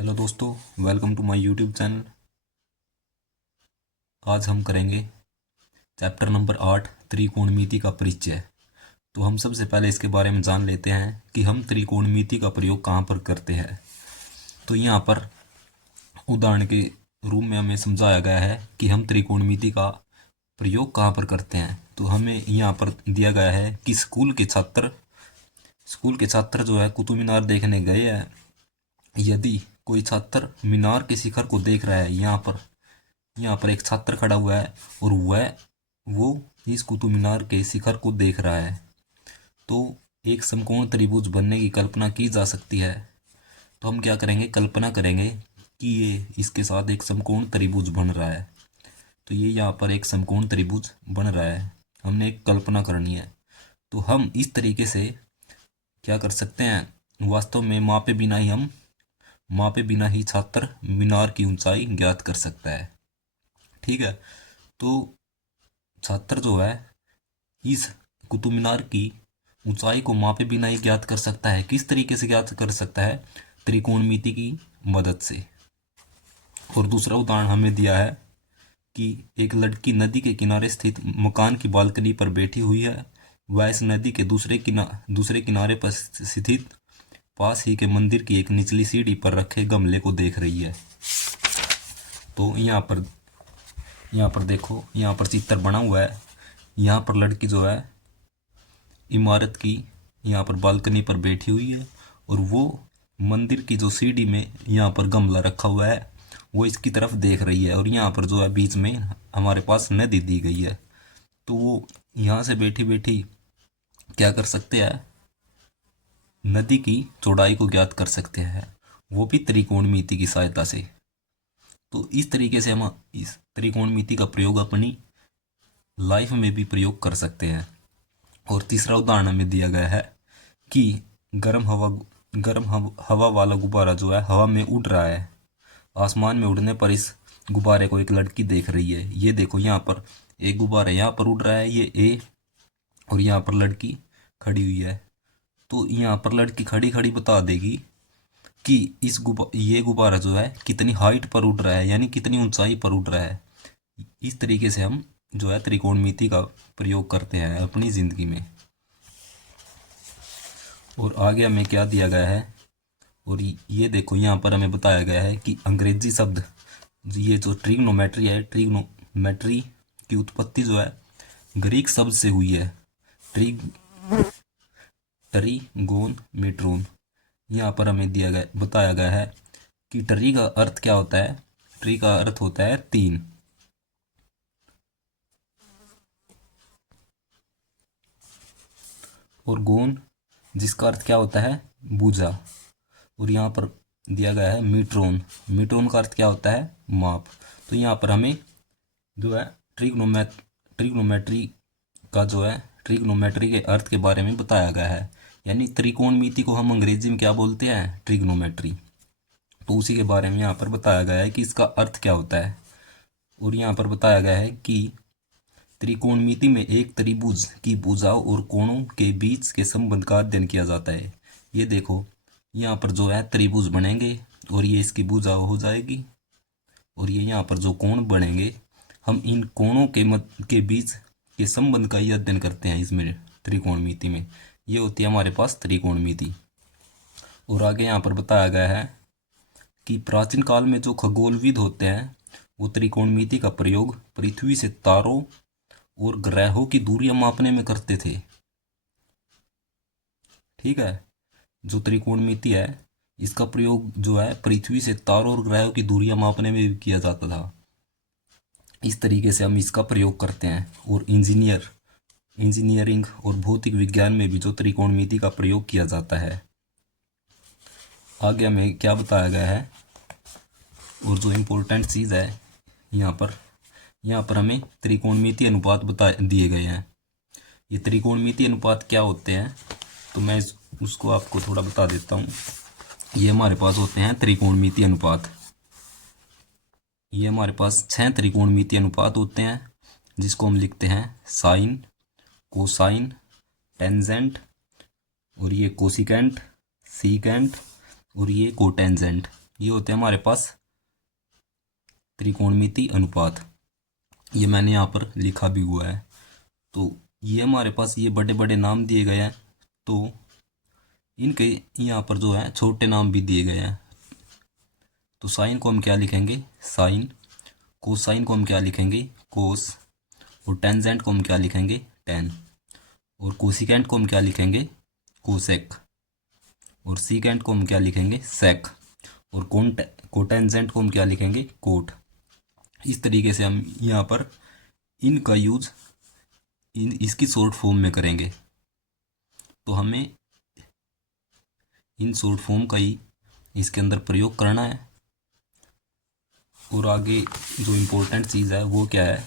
Hello दोस्तों, welcome to my YouTube channel. आज हम करेंगे चैप्टर नंबर 8 त्रिकोणमिति का परिचय। तो हम सबसे पहले इसके बारे में जान लेते हैं कि हम त्रिकोणमिति का प्रयोग कहाँ पर करते हैं। तो यहाँ पर उदाहरण के रूप में हमें समझाया गया है कि हम त्रिकोणमिति का प्रयोग कहाँ पर करते हैं। तो हमें यहाँ पर दिया गया है कि स्कूल के छात्र जो है कुतुब मीनार देखने गए हैं। यदि कोई छात्र मीनार के शिखर को देख रहा है, यहाँ पर एक छात्र खड़ा हुआ है और वो इस कुतुब मीनार के शिखर को देख रहा है, तो एक समकोण त्रिभुज बनने की कल्पना की जा सकती है। तो हम क्या करेंगे, कल्पना करेंगे कि ये इसके साथ एक समकोण त्रिभुज बन रहा है। तो ये यहाँ पर एक समकोण त्रिभुज बन रहा है, हमने एक कल्पना करनी है। तो हम इस तरीके से क्या कर सकते हैं, वास्तव में मापे बिना ही छात्र मीनार की ऊंचाई ज्ञात कर सकता है। ठीक है। तो छात्र जो है इस कुतुब मीनार की ऊंचाई को मापे बिना ही ज्ञात कर सकता है। किस तरीके से ज्ञात कर सकता है? त्रिकोणमिति की मदद से। और दूसरा उदाहरण हमें दिया है कि एक लड़की नदी के किनारे स्थित मकान की बालकनी पर बैठी हुई है। वह इस नदी के दूसरे किनारे पर स्थित पास ही के मंदिर की एक निचली सीढ़ी पर रखे गमले को देख रही है। तो यहाँ पर देखो, यहाँ पर चित्र बना हुआ है। यहाँ पर लड़की जो है इमारत की यहाँ पर बालकनी पर बैठी हुई है और वो मंदिर की जो सीढ़ी में यहाँ पर गमला रखा हुआ है वो इसकी तरफ देख रही है। और यहाँ पर जो है बीच में हमारे पास नदी दी गई है। तो वो यहाँ से बैठी बैठी क्या कर सकते हैं, नदी की चौड़ाई को ज्ञात कर सकते हैं, वो भी त्रिकोणमिति की सहायता से। तो इस तरीके से हम इस त्रिकोणमिति का प्रयोग अपनी लाइफ में भी प्रयोग कर सकते हैं। और तीसरा उदाहरण हमें दिया गया है कि गर्म हवा वाला गुब्बारा जो है हवा में उड़ रहा है। आसमान में उड़ने पर इस गुब्बारे को एक लड़की देख रही है। ये देखो, यहाँ पर एक गुब्बारा यहाँ पर उड़ रहा है, ये ए, और यहाँ पर लड़की खड़ी हुई है। तो यहाँ पर लड़की खड़ी खड़ी बता देगी कि ये गुब्बारा जो है कितनी हाइट पर उड़ रहा है, यानी कितनी ऊंचाई पर उड़ रहा है। इस तरीके से हम जो है त्रिकोणमिति का प्रयोग करते हैं अपनी जिंदगी में। और आगे हमें क्या दिया गया है, और ये देखो, यहाँ पर हमें बताया गया है कि अंग्रेजी शब्द ये जो ट्रिग्नोमेट्री है, ट्रिग्नोमेट्री की उत्पत्ति जो है ग्रीक शब्द से हुई है, ट्रीगोन मेट्रोन। यहाँ पर हमें बताया गया है कि ट्री का अर्थ क्या होता है। ट्री का अर्थ होता है 3। और गोन जिसका अर्थ क्या होता है, भुजा। और यहाँ पर दिया गया है मीट्रोन। मीट्रोन का अर्थ क्या होता है, माप। तो यहाँ पर हमें जो है ट्रिग्नोमेट्री का जो है ट्रिग्नोमेट्री के अर्थ के बारे में बताया गया है। यानी त्रिकोणमिति को हम अंग्रेजी में क्या बोलते हैं, ट्रिग्नोमेट्री। तो उसी के बारे में यहाँ पर बताया गया है कि इसका अर्थ क्या होता है। और यहाँ पर बताया गया है कि त्रिकोणमिति में एक त्रिभुज की भुजाओं और कोणों के बीच के संबंध का अध्ययन किया जाता है। ये देखो, यहाँ पर जो है त्रिभुज बनेंगे और ये इसकी भुजा हो जाएगी, और ये यहाँ पर जो कोण बनेंगे, हम इन कोणों के बीच के संबंध का ही अध्ययन करते हैं इसमें, त्रिकोणमिति में। ये होती है हमारे पास त्रिकोणमिति। और आगे यहाँ पर बताया गया है कि प्राचीन काल में जो खगोलविद होते हैं वो त्रिकोणमिति का प्रयोग पृथ्वी से तारों और ग्रहों की दूरियां मापने में करते थे। ठीक है। जो त्रिकोणमिति है इसका प्रयोग जो है पृथ्वी से तारों और ग्रहों की दूरियां मापने में भी किया जाता था। इस तरीके से हम इसका प्रयोग करते हैं। और इंजीनियरिंग और भौतिक विज्ञान में भी जो त्रिकोणमिति का प्रयोग किया जाता है। आगे हमें क्या बताया गया है, और जो इम्पोर्टेंट चीज़ है यहाँ पर हमें त्रिकोणमिति अनुपात दिए गए हैं। ये त्रिकोणमिति अनुपात क्या होते हैं, तो मैं उसको आपको थोड़ा बता देता हूँ। ये हमारे पास होते हैं त्रिकोणमिति अनुपात। ये हमारे पास 6 त्रिकोणमिति अनुपात होते हैं, जिसको हम लिखते हैं साइन, कोसाइन, टेंजेंट, और ये कोसिकेंट, सीकेंट, और ये कोटेंजेंट। ये होते हैं हमारे पास त्रिकोणमिति अनुपात। ये मैंने यहाँ पर लिखा भी हुआ है। तो ये हमारे पास ये बड़े बड़े नाम दिए गए हैं, तो इनके यहाँ पर जो है छोटे नाम भी दिए गए हैं। तो साइन को हम क्या लिखेंगे, साइन। कोसाइन को हम क्या लिखेंगे, कोस। और टेंजेंट को हम क्या लिखेंगे, टेन। और कोसिकेंट को हम क्या लिखेंगे, कोसेक। और सीकेंट को हम क्या लिखेंगे, सेक। और कोटेंजेंट को हम क्या लिखेंगे, कोट। इस तरीके से हम यहाँ पर इनका यूज इसकी शॉर्ट फॉर्म में करेंगे। तो हमें इन शॉर्ट फॉर्म का ही इसके अंदर प्रयोग करना है। और आगे जो इम्पोर्टेंट चीज़ है वो क्या है,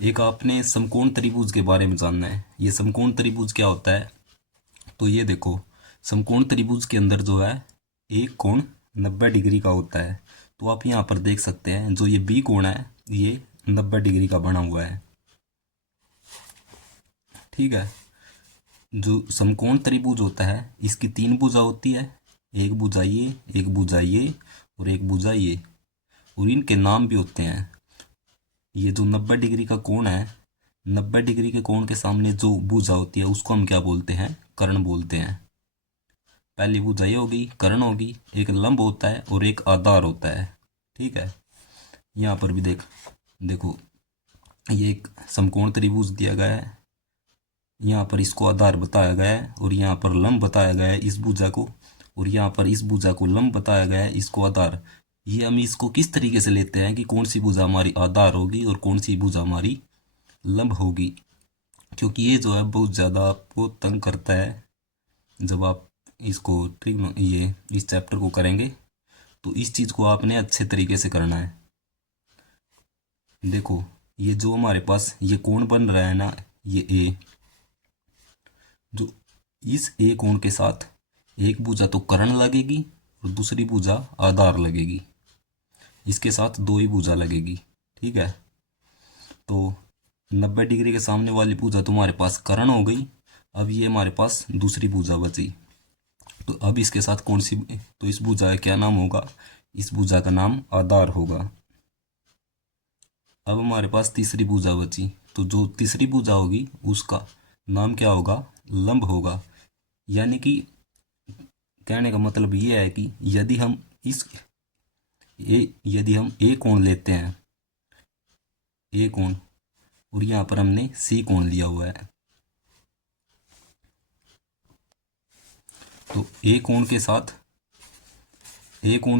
एक आपने समकोण त्रिभुज के बारे में जानना है। ये समकोण त्रिभुज क्या होता है, तो ये देखो, समकोण त्रिभुज के अंदर जो है एक कोण 90 डिग्री का होता है। तो आप यहाँ पर देख सकते हैं जो ये बी कोण है ये 90 डिग्री का बना हुआ है। ठीक है। जो समकोण त्रिभुज होता है इसकी 3 भुजा होती है, एक भुजा ये, एक भुजा ये और एक भुजा ये। और इनके नाम भी होते हैं। ये जो 90 डिग्री का कोण है, 90 डिग्री के कोण के सामने जो भुजा होती है उसको हम क्या बोलते हैं, कर्ण बोलते हैं। पहली भुजा ये होगी, कर्ण होगी। एक लंब होता है और एक आधार होता है। ठीक है। यहाँ पर भी देखो ये एक समकोण त्रिभुज दिया गया है, यहाँ पर इसको आधार बताया गया है और यहाँ पर लंब बताया गया है इस भुजा को, और यहाँ पर इस भुजा को लंब बताया गया है, इसको आधार। ये हम इसको किस तरीके से लेते हैं कि कौन सी भुजा हमारी आधार होगी और कौन सी भुजा हमारी लंब होगी, क्योंकि ये जो है बहुत ज़्यादा आपको तंग करता है। जब आप इसको ये इस चैप्टर को करेंगे तो इस चीज़ को आपने अच्छे तरीके से करना है। देखो ये जो हमारे पास ये कोण बन रहा है ना, ये ए, जो इस ए कोण के साथ एक भुजा तो कर्ण लगेगी और दूसरी भुजा आधार लगेगी। इसके साथ 2 ही भुजा लगेगी। ठीक है। तो 90 डिग्री के सामने वाली भुजा तुम्हारे पास कर्ण हो गई। अब ये हमारे पास दूसरी भुजा बची। तो अब इसके साथ कौन सी, तो इस भुजा का क्या नाम होगा, इस भुजा का नाम आधार होगा। अब हमारे पास तीसरी भुजा बची, तो जो तीसरी भुजा होगी उसका नाम क्या होगा, लंब होगा। यानी कि कहने का मतलब ये है कि यदि हम ए कोण लेते हैं, ए कोण, और यहाँ पर हमने सी कोण लिया हुआ है, तो ए कोण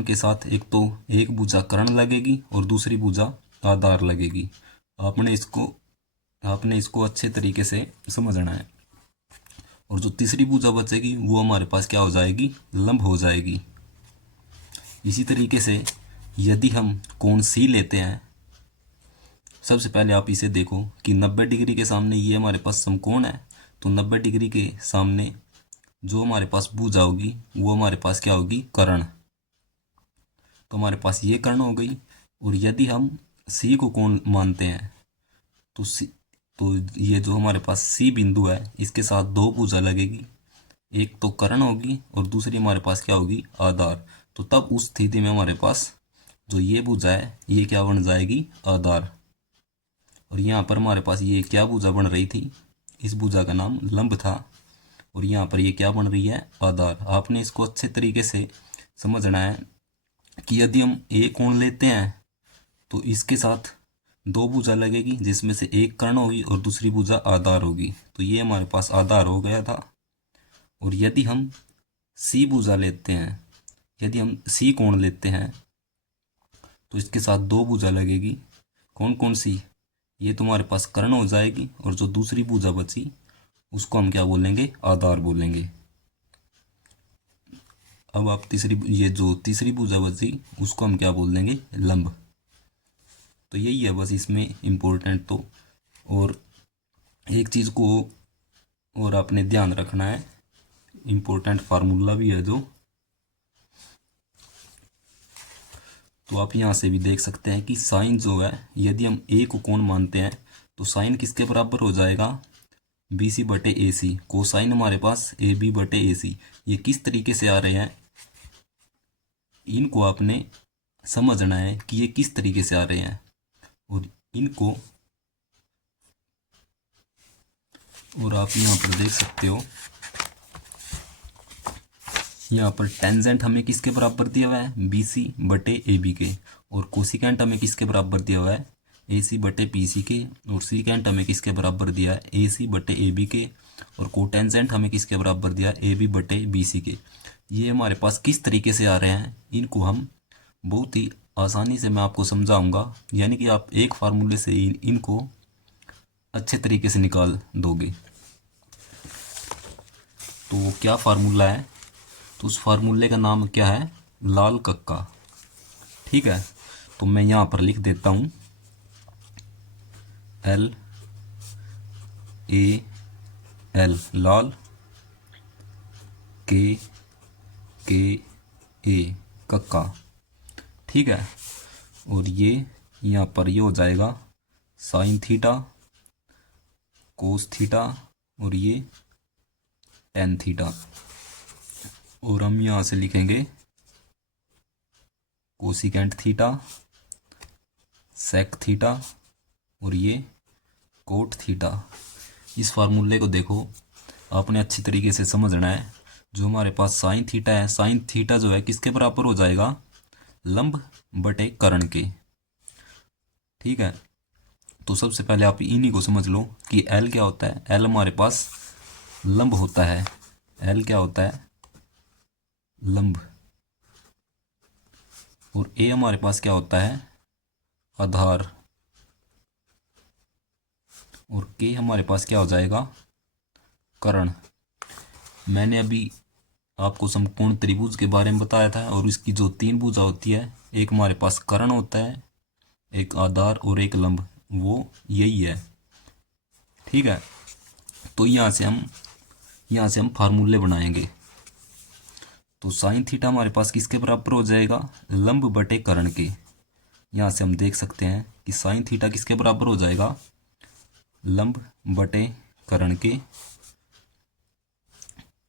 के साथ एक तो एक भुजा कर्ण लगेगी और दूसरी भुजा आधार लगेगी। आपने इसको अच्छे तरीके से समझना है। और जो तीसरी भुजा बचेगी वो हमारे पास क्या हो जाएगी, लंब हो जाएगी। इसी तरीके से यदि हम कोण सी लेते हैं, सबसे पहले आप इसे देखो कि 90 डिग्री के सामने ये हमारे पास समकोण है, तो 90 डिग्री के सामने जो हमारे पास भुजा होगी वो हमारे पास क्या होगी, कर्ण। तो हमारे पास ये कर्ण हो गई। और यदि हम सी को कोण मानते हैं तो ये जो हमारे पास सी बिंदु है इसके साथ 2 भुजा लगेगी, एक तो कर्ण होगी और दूसरी हमारे पास क्या होगी, आधार। तो तब उस स्थिति में हमारे पास जो ये भुजा है ये क्या बन जाएगी, आधार। और यहाँ पर हमारे पास ये क्या भुजा बन रही थी, इस भुजा का नाम लंब था। और यहाँ पर ये क्या बन रही है, आधार। आपने इसको अच्छे तरीके से समझना है कि यदि हम ए कोण लेते हैं तो इसके साथ 2 भुजा लगेगी जिसमें से एक कर्ण होगी और दूसरी भुजा आधार होगी। तो ये हमारे पास आधार हो गया था। और यदि हम सी भुजा लेते हैं, यदि हम सी कोण लेते हैं तो इसके साथ 2 भुजा लगेगी। कौन कौन सी, ये तुम्हारे पास कर्ण हो जाएगी और जो दूसरी भुजा बची उसको हम क्या बोलेंगे, आधार बोलेंगे। अब आप ये जो तीसरी भुजा बची उसको हम क्या बोल देंगे, लंब। तो यही है बस इसमें इम्पोर्टेंट। तो और एक चीज़ को और आपने ध्यान रखना है, इम्पोर्टेंट फार्मूला भी है जो, तो आप यहाँ से भी देख सकते हैं कि साइन जो है यदि हम ए को कोण मानते हैं तो साइन किसके बराबर हो जाएगा, बी सी बटे ए सी। कोसाइन हमारे पास ए बी बटे ए सी। ये किस तरीके से आ रहे हैं, इनको आपने समझना है कि ये किस तरीके से आ रहे हैं, और इनको, और आप यहाँ पर देख सकते हो यहाँ पर टेंजेंट हमें किसके बराबर दिया हुआ है, बी सी बटे ए बी के, और कोसिकेंट हमें किसके बराबर दिया हुआ है, ए सी बटे पी सी के, और सीकेंट हमें किसके बराबर दिया है, ए सी बटे ए बी के, और कोटेंजेंट हमें किसके बराबर दिया है, ए बी बटे बी सी के। ये हमारे पास किस तरीके से आ रहे हैं, इनको हम बहुत ही आसानी से मैं आपको समझाऊंगा, यानी कि आप एक फार्मूले से इनको अच्छे तरीके से निकाल दोगे। तो वो क्या फार्मूला है, तो उस फार्मूले का नाम क्या है, लाल कक्का। ठीक है, तो मैं यहाँ पर लिख देता हूँ एल ए एल, लाल, के ए कक्का। ठीक है, और ये यहाँ पर ये हो जाएगा साइन थीटा, कोस थीटा, और ये टेन थीटा, और हम यहाँ से लिखेंगे कोसिकेंट थीटा, सेक थीटा, और ये कोट थीटा। इस फार्मूले को देखो, आपने अच्छी तरीके से समझना है। जो हमारे पास साइन थीटा है, साइन थीटा जो है किसके बराबर हो जाएगा, लंब बटे कर्ण के। ठीक है, तो सबसे पहले आप इन्हीं को समझ लो कि एल क्या होता है, एल हमारे पास लंब होता है, एल क्या होता है, लंब, और ए हमारे पास क्या होता है, आधार, और के हमारे पास क्या हो जाएगा, कर्ण। मैंने अभी आपको समकोण त्रिभुज के बारे में बताया था, और इसकी जो तीन भुजा होती है, एक हमारे पास कर्ण होता है, एक आधार और एक लंब, वो यही है। ठीक है, तो यहाँ से हम फार्मूले बनाएंगे। तो साइन थीटा हमारे पास किसके बराबर हो जाएगा, लंब बटे कर्ण के। यहाँ से हम देख सकते हैं कि साइन थीटा किसके बराबर हो जाएगा, लंब बटे कर्ण के,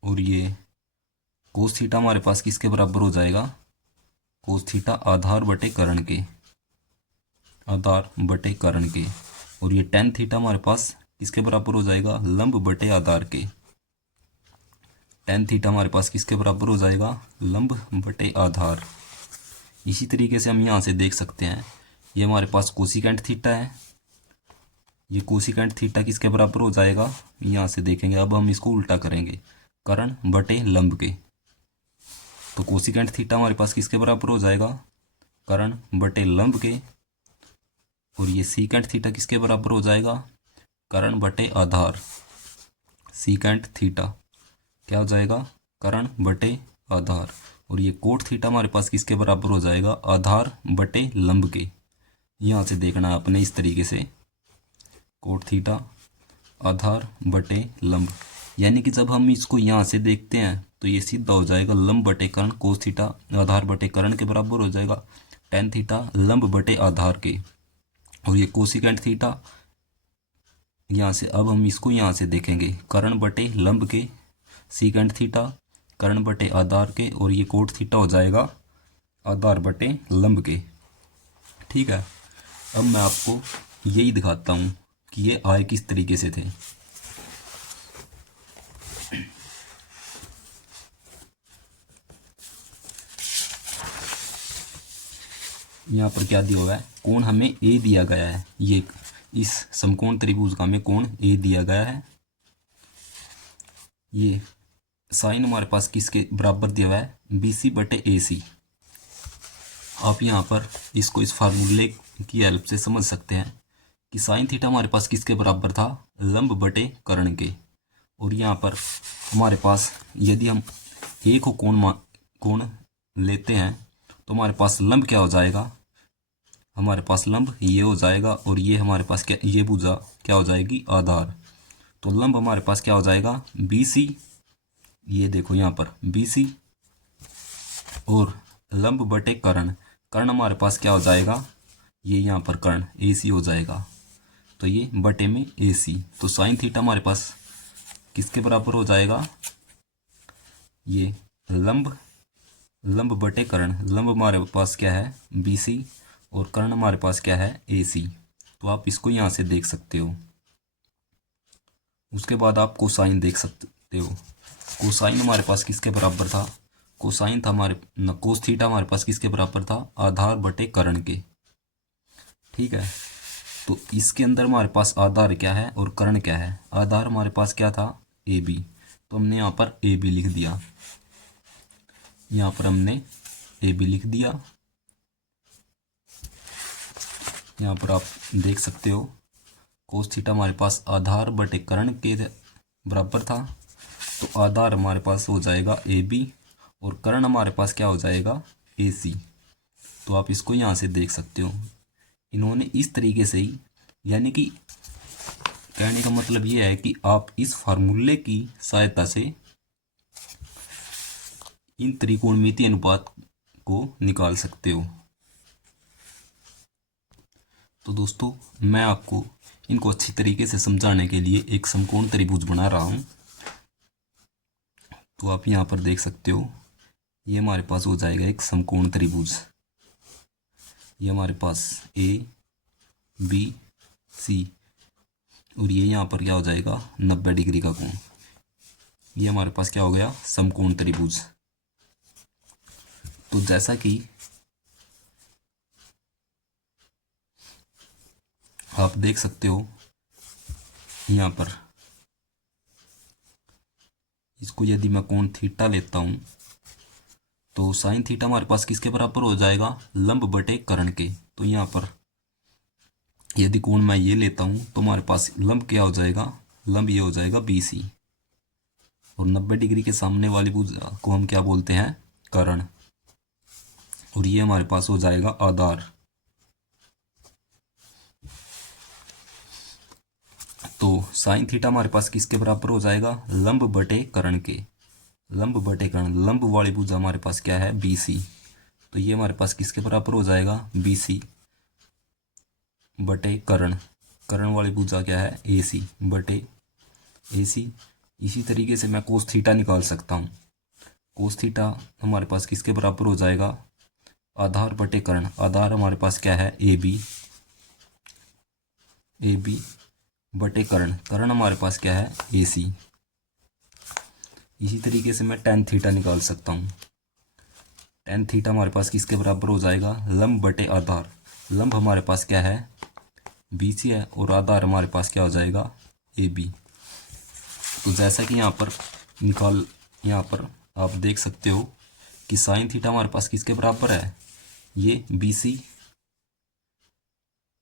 और ये कोस थीटा हमारे पास किसके बराबर हो जाएगा, कोस थीटा आधार बटे कर्ण के, आधार बटे कर्ण के, और ये टेन थीटा हमारे पास किसके बराबर हो जाएगा, लंब बटे आधार के। टेन थीटा हमारे पास किसके बराबर हो जाएगा, लंब बटे आधार। इसी तरीके से हम यहाँ से देख सकते हैं, ये हमारे पास कोसिकेंट थीटा है, ये कोसिकेंट थीटा किसके बराबर हो जाएगा, यहाँ से देखेंगे। अब हम इसको उल्टा करेंगे, कर्ण बटे लंब के। तो कोसिकेंट थीटा हमारे पास किसके बराबर हो जाएगा, कर्ण बटे लंब के, और ये सीकेंट थीटा किसके बराबर हो जाएगा, कर्ण बटे आधार। सीकेंट थीटा क्या हो जाएगा, कर्ण बटे आधार, और ये कोट थीटा हमारे पास किसके बराबर हो जाएगा, आधार बटे लंब के। यहाँ से देखना है आपने इस तरीके से, कोट थीटा आधार बटे लंब, यानी कि जब हम इसको यहाँ से देखते हैं तो ये सीधा हो जाएगा लंब बटे कर्ण, कोस थीटा आधार बटे कर्ण के बराबर हो जाएगा, टेन थीटा लंब बटे आधार के, और ये कोसिकेंट थीटा यहाँ से, अब हम इसको यहाँ से देखेंगे, कर्ण बटे लंब के, सीकेंट थीटा कर्ण बटे आधार के, और ये कोट थीटा हो जाएगा आधार बटे लंब के। ठीक है, अब मैं आपको यही दिखाता हूँ कि ये आए किस तरीके से थे। यहाँ पर क्या दिया हुआ है, कोण हमें ए दिया गया है, ये इस समकोण त्रिभुज का हमें कोण ए दिया गया है। ये साइन हमारे पास किसके बराबर दिया हुआ है, बी सी बटे ए सी। आप यहाँ पर इसको इस फार्मूले की हेल्प से समझ सकते हैं कि साइन थीटा हमारे पास किसके बराबर था, लंब बटे कर्ण के, और यहाँ पर हमारे पास यदि हम ए को कोण लेते हैं तो हमारे पास लंब क्या हो जाएगा, हमारे पास लंब ये हो जाएगा, और ये हमारे पास क्या, ये भुजा क्या हो जाएगी, आधार। तो लंब हमारे पास क्या हो जाएगा, बी सी, ये देखो यहाँ पर बी सी, और लंब बटे कर्ण, कर्ण हमारे पास क्या हो जाएगा, ये यहाँ पर कर्ण ए सी हो जाएगा, तो ये बटे में ए सी। तो साइन थीटा हमारे पास किसके बराबर हो जाएगा, ये लंब लंब बटे कर्ण, लंब हमारे पास क्या है BC और कर्ण हमारे पास क्या है AC। तो आप इसको यहाँ से देख सकते हो। उसके बाद आप कोसाइन देख सकते हो। कोसाइन हमारे पास किसके बराबर था, कोसाइन था हमारे कोस थीटा हमारे पास किसके बराबर था, आधार बटे कर्ण के। ठीक है, तो इसके अंदर हमारे पास आधार क्या है और कर्ण क्या है। आधार हमारे पास क्या था AB, तो हमने यहाँ पर AB लिख दिया। यहाँ पर हमने AB लिख दिया। यहाँ पर आप देख सकते हो कोस थीटा हमारे पास आधार बटे कर्ण के बराबर था, तो आधार हमारे पास हो जाएगा AB और कर्ण हमारे पास क्या हो जाएगा AC। तो आप इसको यहाँ से देख सकते हो। इन्होंने इस तरीके से ही, यानी कि कहने का मतलब ये है कि आप इस फार्मूले की सहायता से इन त्रिकोणमितीय अनुपात को निकाल सकते हो। तो दोस्तों मैं आपको इनको अच्छी तरीके से समझाने के लिए एक समकोण त्रिभुज बना रहा हूं। तो आप यहां पर देख सकते हो, ये हमारे पास हो जाएगा एक समकोण त्रिभुज। ये हमारे पास ABC और ये यहाँ पर क्या हो जाएगा 90 डिग्री का कोण। ये हमारे पास क्या हो गया समकोण त्रिभुज। तो जैसा कि आप देख सकते हो यहाँ पर, इसको यदि मैं कोण थीटा लेता हूं तो साइन थीटा हमारे पास किसके बराबर हो जाएगा लंब बटे कर्ण के। तो यहाँ पर यदि कोण मैं ये लेता हूं तो हमारे पास लंब क्या हो जाएगा, लंब ये हो जाएगा BC और 90 डिग्री के सामने वाली भुजा को हम क्या बोलते हैं कर्ण, और ये हमारे पास हो जाएगा आधार। तो साइन थीटा हमारे पास किसके बराबर हो जाएगा लंब बटे कर्ण के। लंब बटे कर्ण, लंब वाली भुजा हमारे पास क्या है BC, तो ये हमारे पास किसके बराबर हो जाएगा BC बटे कर्ण। कर्ण वाली भुजा क्या है AC बटे AC। इसी तरीके से मैं कोस थीटा निकाल सकता हूँ। कोस थीटा हमारे पास किसके बराबर हो जाएगा आधार बटे कर्ण। आधार हमारे पास क्या है AB बटे कर्ण, कर्ण हमारे पास क्या है AC। इसी तरीके से मैं tan थीटा निकाल सकता हूँ। tan थीटा हमारे पास किसके बराबर हो जाएगा लंब बटे आधार। लंब हमारे पास क्या है BC है और आधार हमारे पास क्या हो जाएगा AB। तो जैसा कि यहाँ पर आप देख सकते हो कि साइन थीटा हमारे पास किसके बराबर है, ये BC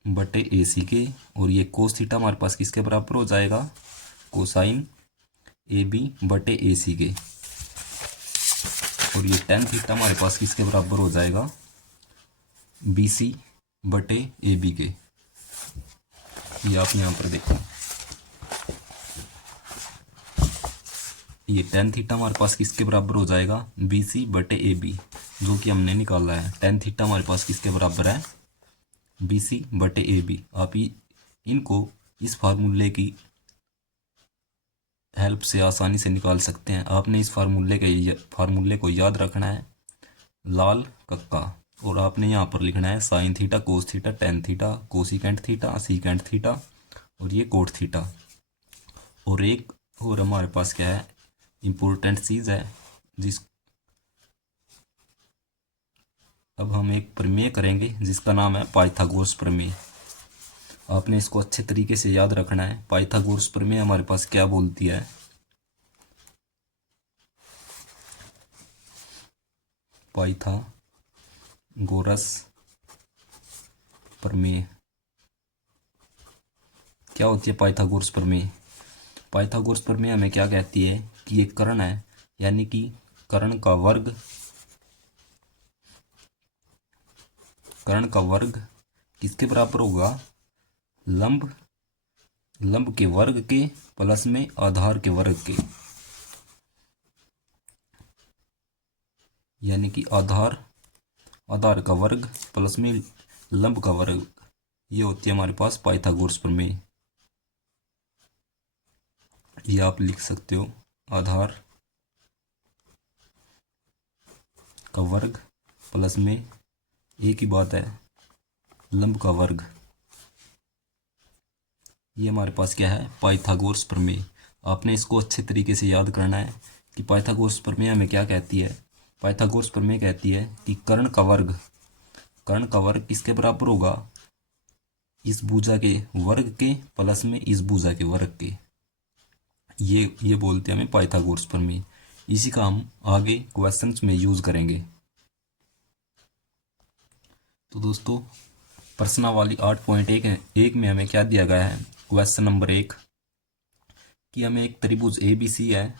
बटे AC के, और ये कोस थीटा हमारे पास किसके बराबर हो जाएगा कोसाइन AB बटे AC के, और ये tan थीटा हमारे पास किसके बराबर हो जाएगा BC बटे AB के। ये आप यहाँ पर देखो, ये tan थीटा हमारे पास किसके बराबर हो जाएगा BC बटे AB, जो कि हमने निकाला है। tan थीटा हमारे पास किसके बराबर है BC बटे AB। आप इनको इस फार्मूले की हेल्प से आसानी से निकाल सकते हैं। आपने इस फार्मूले को याद रखना है लाल कक्का, और आपने यहाँ पर लिखना है sine theta cos theta tan theta cosecant theta secant theta और ये कोट थीटा। और एक और हमारे पास क्या है इम्पोर्टेंट चीज़ है, जिस अब हम एक प्रमेय करेंगे जिसका नाम है पाइथागोरस प्रमेय। आपने इसको अच्छे तरीके से याद रखना है। पाइथागोरस प्रमेय हमारे पास क्या बोलती है, पाइथागोरस प्रमेय क्या होती है। पाइथागोरस प्रमेय, पाइथागोरस प्रमेय हमें क्या कहती है कि एक कर्ण है, यानी कि कर्ण का वर्ग किसके बराबर होगा लंब के वर्ग के प्लस में आधार के वर्ग के, यानी कि आधार का वर्ग प्लस में लंब का वर्ग। ये होती है हमारे पास पाइथागोरस प्रमेय। ये आप लिख सकते हो आधार का वर्ग प्लस में एक ही बात है लंब का वर्ग। ये हमारे पास क्या है, पाइथागोरस प्रमेय। आपने इसको अच्छे तरीके से याद करना है कि पाइथागोरस प्रमेय हमें क्या कहती है। पाइथागोरस प्रमेय कहती है कि कर्ण का वर्ग किसके बराबर होगा, इस भुजा के वर्ग के प्लस में इस भुजा के वर्ग के। ये बोलते हैं हमें पाइथागोरस प्रमेय। इसी का हम आगे क्वेश्चंस में यूज करेंगे। तो दोस्तों प्रश्नावली 8.1 में हमें क्या दिया गया है, क्वेश्चन नंबर 1 कि हमें एक त्रिभुज ABC है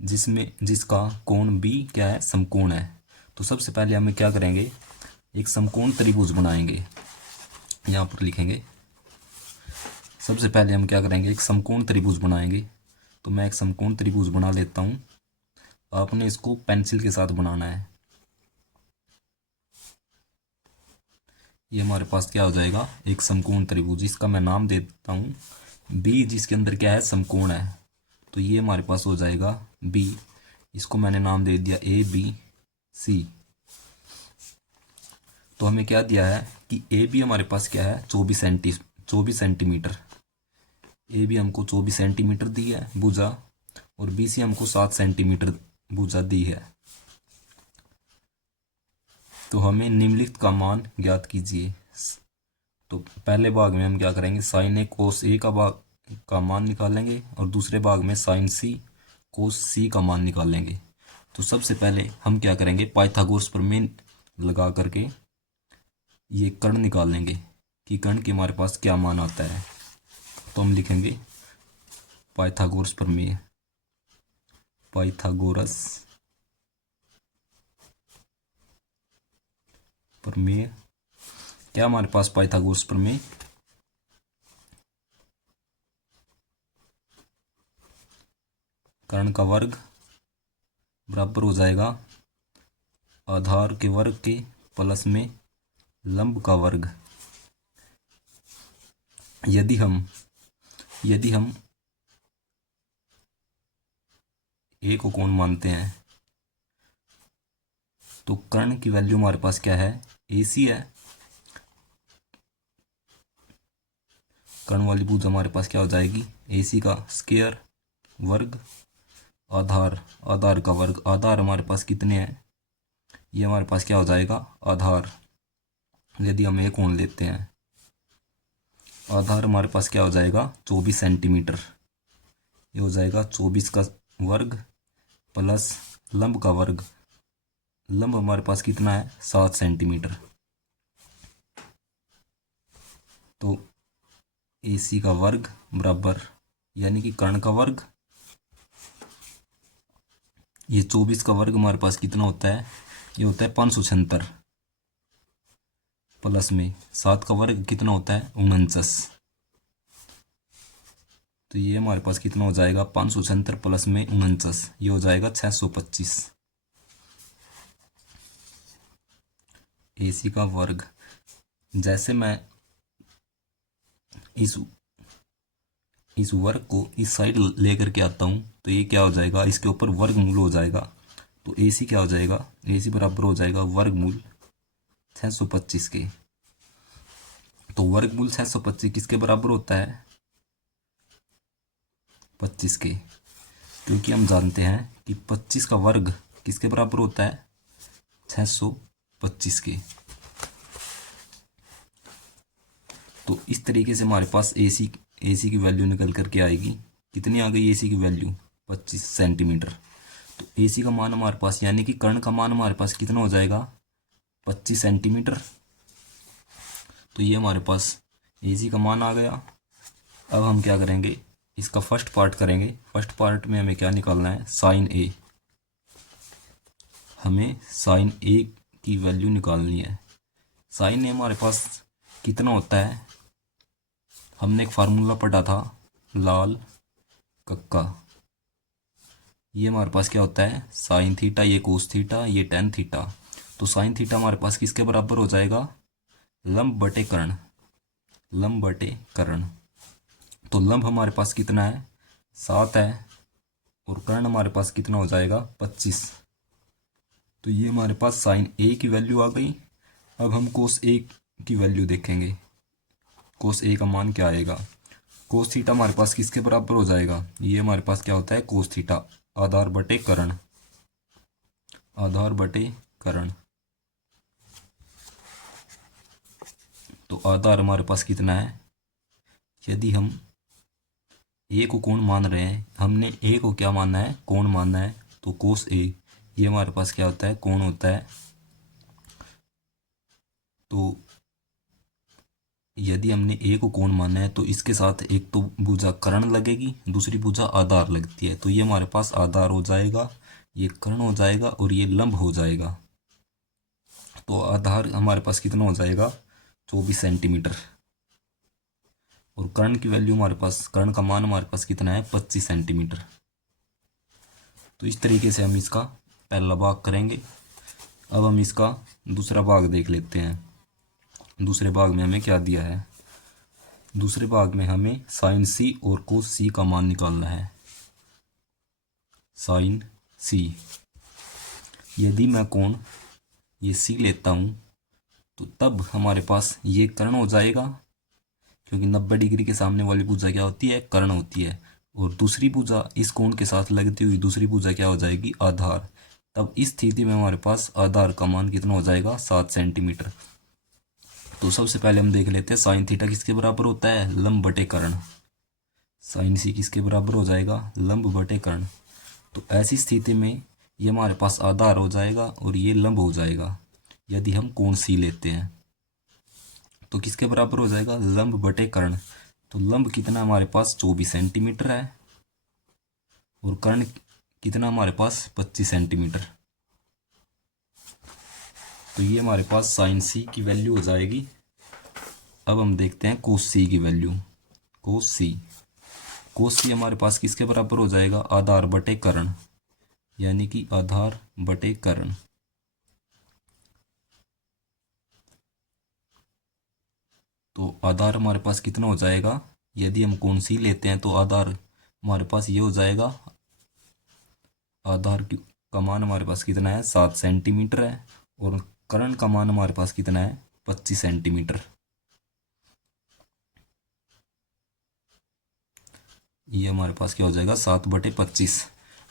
जिसका कोण B क्या है, समकोण है। तो सबसे पहले हमें क्या करेंगे, एक समकोण त्रिभुज बनाएंगे। यहाँ पर लिखेंगे सबसे पहले हम क्या करेंगे, एक समकोण त्रिभुज बनाएंगे। तो मैं एक समकोण त्रिभुज बना लेता हूँ। आपने इसको पेंसिल के साथ बनाना है। ये हमारे पास क्या हो जाएगा, एक समकोण त्रिभुज। इसका मैं नाम दे देता हूँ B, जिसके अंदर क्या है, समकोण है। तो ये हमारे पास हो जाएगा B। इसको मैंने नाम दे दिया ABC। तो हमें क्या दिया है कि AB हमारे पास क्या है, 24 सेंटीमीटर। AB हमको 24 सेंटीमीटर दी है भुजा, और BC हमको 7 सेंटीमीटर भुजा दी है। तो हमें निम्नलिखित का मान ज्ञात कीजिए। तो पहले भाग में हम क्या करेंगे, साइन A कोस A का मान निकालेंगे, और दूसरे भाग में साइन C कोस C का मान निकालेंगे। तो सबसे पहले हम क्या करेंगे, पाइथागोरस प्रमेय लगा करके ये कर्ण निकालेंगे कि कर्ण के हमारे पास क्या मान आता है। तो हम लिखेंगे पाइथागोरस प्रमेय, पाइथागोरस प्रमेय क्या हमारे पास, पाइथागोरस प्रमेय कर्ण का वर्ग बराबर हो जाएगा आधार के वर्ग के प्लस में लंब का वर्ग। यदि हम A को कोण मानते हैं तो कर्ण की वैल्यू हमारे पास क्या है, AC है। कर्ण वाली भुजा हमारे पास क्या हो जाएगी, AC का स्क्वायर वर्ग आधार का वर्ग। आधार हमारे पास कितने हैं, ये हमारे पास क्या हो जाएगा, आधार। यदि हम एक कोण लेते हैं, आधार हमारे पास क्या हो जाएगा, 24 सेंटीमीटर। ये हो जाएगा 24 का वर्ग प्लस लंब का वर्ग। लंब हमारे पास कितना है, 7 सेंटीमीटर। तो AC का वर्ग बराबर, यानी कि कर्ण का वर्ग, ये 24 का वर्ग हमारे पास कितना होता है, ये होता है 576, प्लस में 7 का वर्ग कितना होता है, 49। तो ये हमारे पास कितना हो जाएगा, 576 प्लस में 49, ये हो जाएगा 625। AC का वर्ग। जैसे मैं इस वर्ग को इस साइड लेकर के आता हूँ तो ये क्या हो जाएगा, इसके ऊपर वर्गमूल हो जाएगा। तो AC क्या हो जाएगा, AC बराबर हो जाएगा वर्गमूल 625 के। तो वर्गमूल 625 किसके बराबर होता है, 25 के। क्योंकि हम जानते हैं कि 25 का वर्ग किसके बराबर होता है, 625 के। तो इस तरीके से हमारे पास AC की वैल्यू निकल करके आएगी। कितनी आ गई AC की वैल्यू, 25 सेंटीमीटर। तो AC का मान हमारे पास, यानी कि कर्ण का मान हमारे पास कितना हो जाएगा, 25 सेंटीमीटर। तो ये हमारे पास AC का मान आ गया। अब हम क्या करेंगे, इसका फर्स्ट पार्ट करेंगे। फर्स्ट पार्ट में हमें क्या निकालना है, साइन A। हमें साइन A की वैल्यू निकालनी है। साइन A हमारे पास कितना होता है, हमने एक फार्मूला पढ़ा था, लाल कक्का। ये हमारे पास क्या होता है, साइन थीटा, ये कोस थीटा, ये टेन थीटा। तो साइन थीटा हमारे पास किसके बराबर हो जाएगा, लंब बटे कर्ण। लंब बटे कर्ण। तो लंब हमारे पास कितना है, 7 है, और कर्ण हमारे पास कितना हो जाएगा, 25। तो ये हमारे पास साइन ए की वैल्यू आ गई। अब हम कोस ए की वैल्यू देखेंगे। कोस ए का मान क्या आएगा। कोस थीटा हमारे पास किसके बराबर हो जाएगा। ये हमारे पास क्या होता है, कोस थीटा आधार बटे कर्ण, आधार बटे कर्ण। तो आधार हमारे पास कितना है, यदि हम ए को कोण मान रहे हैं, हमने ए को क्या मानना है, कोण मानना है, तो कोस ए ये हमारे पास क्या होता है, कोण होता है। तो यदि हमने ए को कोण मानना है तो इसके साथ एक तो भुजा कर्ण लगेगी, दूसरी भुजा आधार लगती है, तो ये हमारे पास आधार हो जाएगा, ये कर्ण हो जाएगा और ये लंब हो जाएगा। तो आधार हमारे पास कितना हो जाएगा, 24 सेंटीमीटर। और कर्ण की वैल्यू हमारे पास, कर्ण का मान हमारे पास कितना है, 25 सेंटीमीटर। तो इस तरीके से हम इसका पहला भाग करेंगे। अब हम इसका दूसरा भाग देख लेते हैं। दूसरे भाग में हमें क्या दिया है, दूसरे भाग में हमें साइन सी और कोस सी का मान निकालना है। साइन सी, यदि मैं कोण ये सी लेता हूँ तो तब हमारे पास ये कर्ण हो जाएगा, क्योंकि 90 डिग्री के सामने वाली भुजा क्या होती है, कर्ण होती है। और दूसरी भुजा इस कोण के साथ लगती हुई दूसरी भुजा क्या हो जाएगी, आधार। तब इस स्थिति में हमारे पास आधार का मान कितना हो जाएगा, 7 सेंटीमीटर। तो सबसे पहले हम देख लेते हैं साइन थीटा किसके बराबर होता है, लंब बटे कर्ण। साइन सी किसके बराबर हो जाएगा, लंब बटे कर्ण। तो ऐसी स्थिति में ये हमारे पास आधार हो जाएगा और ये लंब हो जाएगा। यदि हम कोण सी लेते हैं तो किसके बराबर हो जाएगा, लंब बटे कर्ण। तो लंब कितना हमारे पास 24 सेंटीमीटर है और कर्ण कितना हमारे पास 25 सेंटीमीटर। तो ये हमारे पास साइन सी की वैल्यू हो जाएगी। अब हम देखते हैं कोस सी की वैल्यू। कोस सी, कोस सी हमारे पास किसके बराबर हो जाएगा, आधार बटे कर्ण, यानी कि आधार बटे कर्ण। तो आधार हमारे पास कितना हो जाएगा, यदि हम कोण सी लेते हैं तो आधार हमारे पास ये हो जाएगा, आधार का मान हमारे पास कितना है, 7 सेंटीमीटर है। और कर्ण का मान हमारे पास कितना है, 25 सेंटीमीटर। ये हमारे पास क्या हो जाएगा, 7/25।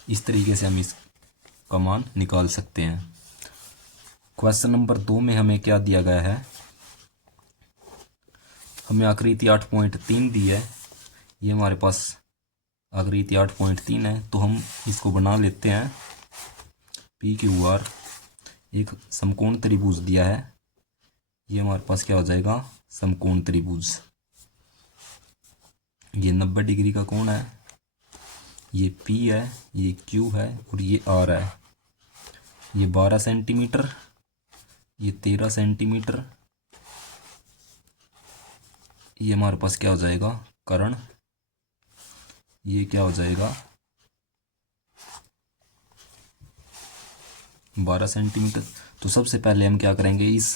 इस तरीके से हम इसका मान निकाल सकते हैं। क्वेश्चन नंबर 2 में हमें क्या दिया गया है, हमें आकृति 8.3 दी है। ये हमारे पास आकृति 8.3 है, तो हम इसको बना लेते हैं। पी क्यू आर एक समकोण त्रिभुज दिया है। ये हमारे पास क्या हो जाएगा, समकोण त्रिभुज। ये 90 डिग्री का कोण है, ये P है, ये Q है और ये R है। ये 12 सेंटीमीटर, ये 13 सेंटीमीटर। ये हमारे पास क्या हो जाएगा, कर्ण। ये क्या हो जाएगा, 12 सेंटीमीटर। तो सबसे पहले हम क्या करेंगे, इस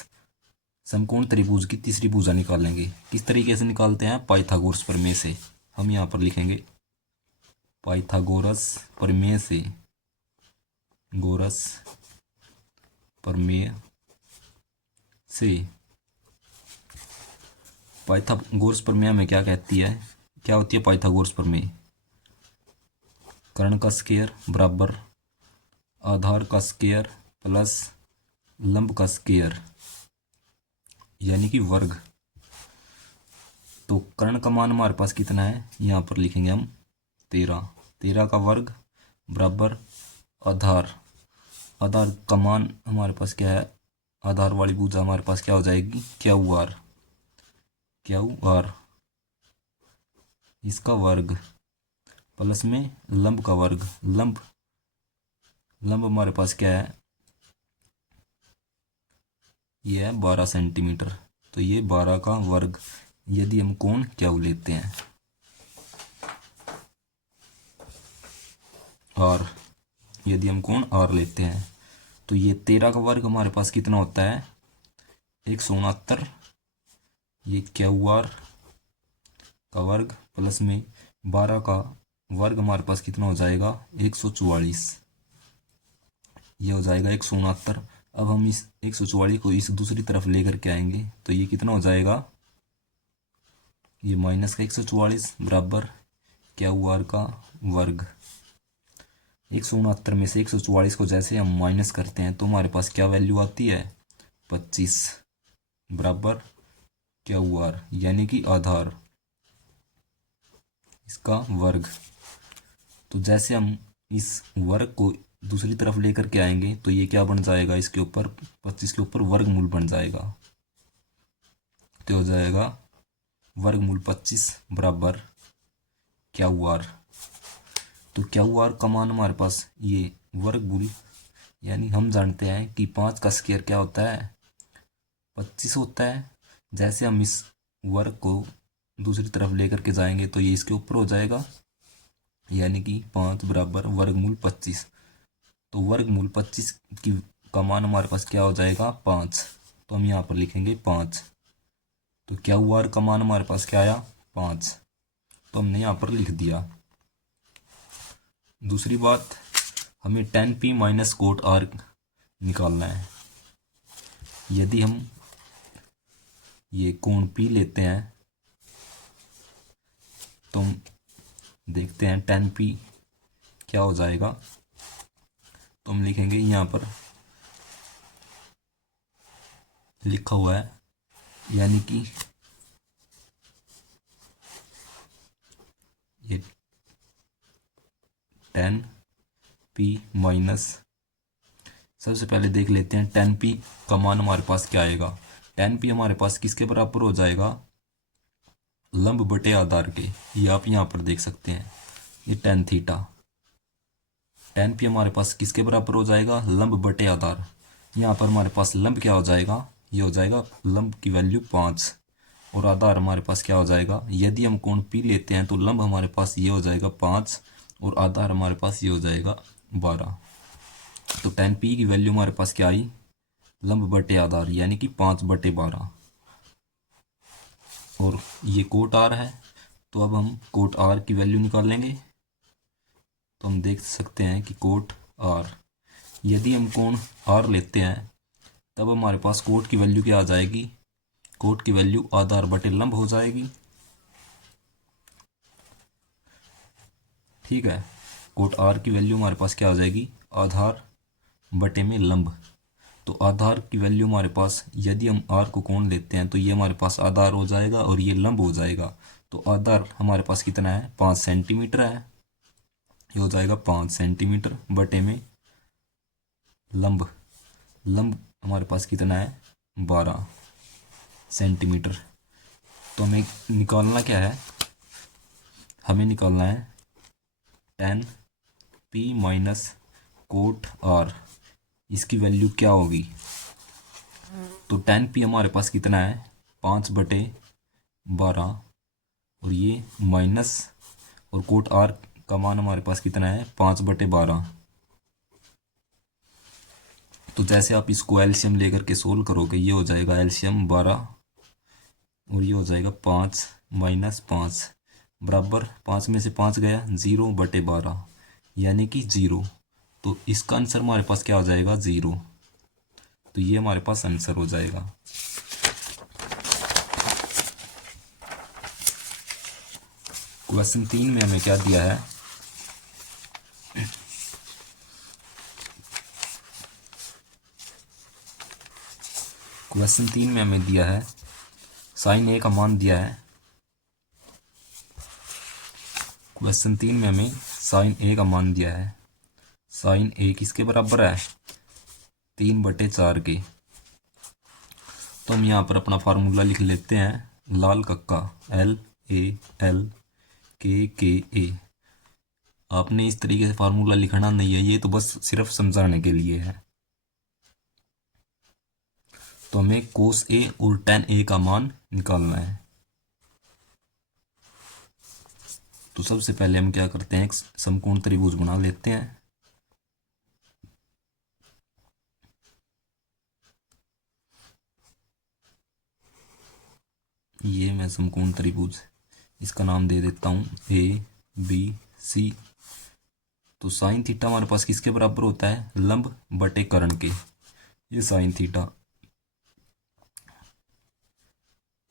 समकोण त्रिभुज की तीसरी भुजा निकालेंगे। किस तरीके से निकालते हैं, पाइथागोरस प्रमेय से। हम यहाँ पर लिखेंगे पाइथागोरस प्रमेय से, गोरस प्रमेय से। पाइथागोरस प्रमेय में क्या कहती है, क्या होती है पाइथागोरस प्रमेय, कर्ण का स्क्वायर बराबर आधार का स्क्वायर प्लस लंब का स्क्वायर, यानी कि वर्ग। तो कर्ण का मान हमारे पास कितना है, यहाँ पर लिखेंगे हम 13। 13 का वर्ग बराबर आधार, आधार का मान हमारे पास क्या है, आधार वाली भुजा हमारे पास क्या हो जाएगी, क्यू आर। क्यू आर इसका वर्ग प्लस में लंब का वर्ग। लंब हमारे पास क्या है, ये है 12 सेंटीमीटर। तो ये 12 का वर्ग, यदि हम कोण क्यू लेते हैं, और यदि हम कोण आर लेते हैं, तो ये 13 का वर्ग हमारे पास कितना होता है, 169। ये क्यू आर का वर्ग प्लस में 12 का वर्ग हमारे पास कितना हो जाएगा, 144। ये हो जाएगा 169। अब हम इस 144 को इस दूसरी तरफ लेकर के आएंगे तो ये कितना हो जाएगा, ये माइनस का 144 बराबर क्या हुआ आर का वर्ग। 169 में से 144 को जैसे हम माइनस करते हैं तो हमारे पास क्या वैल्यू आती है, 25 बराबर क्या हुआ आर, यानी कि आधार इसका वर्ग। तो जैसे हम इस वर्ग को दूसरी तरफ लेकर के आएंगे तो ये क्या बन जाएगा, इसके ऊपर 25 के ऊपर वर्गमूल बन जाएगा। तो हो जाएगा वर्गमूल 25 बराबर क्या हुआ आर। तो क्या हुआ आर का मान हमारे पास ये वर्गमूल, यानी हम जानते हैं कि 5 का स्क्वायर क्या होता है, 25 होता है। जैसे हम इस वर्ग को दूसरी तरफ लेकर के जाएंगे तो ये इसके ऊपर हो जाएगा, यानी कि 5 बराबर वर्गमूल 25। तो वर्गमूल 25 की का मान हमारे पास क्या हो जाएगा, 5। तो हम यहाँ पर लिखेंगे 5। तो क्या हुआ का मान हमारे पास क्या आया, 5। तो हमने यहाँ पर लिख दिया। दूसरी बात, हमें tan p minus cot r निकालना है। यदि हम ये कोण p लेते हैं तो हम देखते हैं tan p क्या हो जाएगा। तो हम लिखेंगे यहाँ पर लिखा हुआ है, यानी कि ये tan p माइनस, सबसे पहले देख लेते हैं tan p का मान हमारे पास क्या आएगा। tan p हमारे पास किसके बराबर हो जाएगा, लंब बटे आधार के। ये आप यहाँ पर देख सकते हैं, ये tan थीटा। tan p हमारे पास किसके बराबर हो जाएगा, लंब बटे आधार। यहाँ पर हमारे पास लंब क्या हो जाएगा, ये हो जाएगा लंब की वैल्यू 5 और आधार हमारे पास क्या हो जाएगा। यदि हम कोण p लेते हैं तो लंब हमारे पास ये हो जाएगा 5 और आधार हमारे पास ये हो जाएगा 12। तो tan p की वैल्यू हमारे पास क्या आई, लंब बटे आधार यानी कि 5/12। और ये कोट r है, तो अब हम कोट r की वैल्यू निकाल लेंगे। तो हम देख सकते हैं कि कोट r, यदि हम कोण r लेते हैं तब हमारे पास कोट की वैल्यू क्या आ जाएगी, कोट की वैल्यू आधार बटे लंब हो जाएगी। ठीक है, कोट r की वैल्यू हमारे पास क्या आ जाएगी, आधार बटे में लंब। तो आधार की वैल्यू हमारे पास, यदि हम r को कोण लेते हैं तो ये हमारे पास आधार हो जाएगा और ये लंब हो जाएगा। तो आधार हमारे पास कितना है, 5 सेंटीमीटर है। ये हो जाएगा 5 सेंटीमीटर बटे में लंब, लंब हमारे पास कितना है, 12 सेंटीमीटर। तो हमें निकालना क्या है, हमें निकालना है tan p minus cot r, इसकी वैल्यू क्या होगी। तो tan p हमारे पास कितना है, 5/12 और ये माइनस, और कोट r का मान हमारे पास कितना है, 5/12। तो जैसे आप इसको एलसीएम लेकर के सोल्व करोगे, ये हो जाएगा एलसीएम 12 और ये हो जाएगा 5 माइनस 5 बराबर 5 में से 5 गया 0/12 यानी कि 0। तो इसका आंसर हमारे पास क्या हो जाएगा, 0। तो ये हमारे पास आंसर हो जाएगा। क्वेश्चन 3 में हमें क्या दिया है, क्वेश्चन 3 में हमें दिया है साइन ए का मान दिया है। क्वेश्चन 3 में हमें साइन ए का मान दिया है। साइन ए किसके बराबर है, 3/4 के। तो हम यहाँ पर अपना फार्मूला लिख लेते हैं, लाल कक्का LALKKA। आपने इस तरीके से फार्मूला लिखना नहीं है, ये तो बस सिर्फ समझाने के लिए है। तो हमें कोस ए और tan ए का मान निकालना है। तो सबसे पहले हम क्या करते हैं, एक समकोण त्रिभुज बना लेते हैं। ये मैं समकोण त्रिभुज, इसका नाम दे देता हूँ ABC। तो साइन थीटा हमारे पास किसके बराबर होता है, लंब बटे कर्ण के। ये साइन थीटा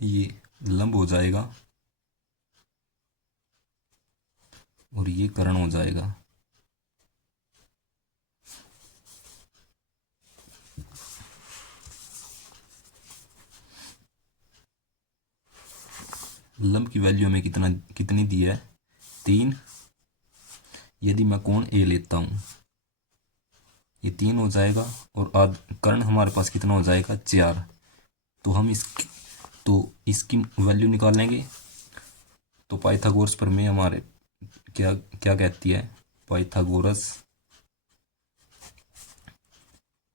ये लंब हो जाएगा और ये कर्ण हो जाएगा। लंब की वैल्यू हमें कितनी दी है, 3। यदि मैं कोण ए लेता हूँ ये 3 हो जाएगा और कर्ण हमारे पास कितना हो जाएगा, 4। तो हम इसकी वैल्यू निकालेंगे। तो पाइथागोरस प्रमेय हमारे क्या क्या कहती है, पाइथागोरस